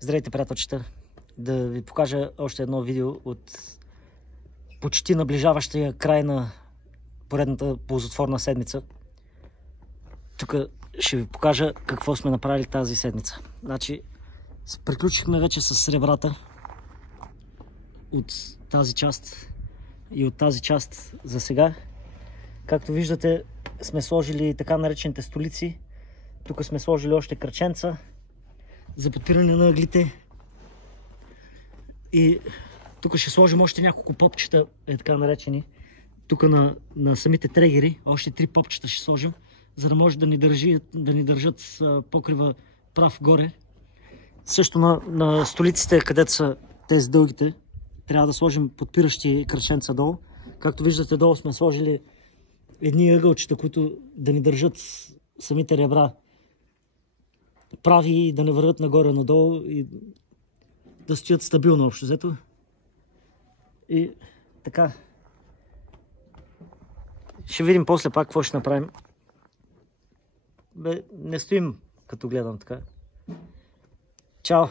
Здравейте, приятелчета! Да ви покажа още едно видео от почти наближаващия край на поредната ползотворна седмица. Тук ще ви покажа какво сме направили тази седмица. Значи, приключихме вече с ребрата от тази част и от тази част за сега. Както виждате, сме сложили така наречените столици. Тук сме сложили още кръченца за подпиране на ъглите. И тук ще сложим още няколко попчета, така наречени. Тук на самите трегери, още 3 попчета ще сложим, за да може да ни държат покрива прав горе. Също на столиците, където са тези дългите, трябва да сложим подпиращи кръченца долу. Както виждате, долу сме сложили едни ъгълчета, които да ни държат самите ребра прави и да не вървят нагоре-надолу и да стоят стабилно общо взето. И така. Ще видим после пак какво ще направим. Не стоим като гледам така. Чао!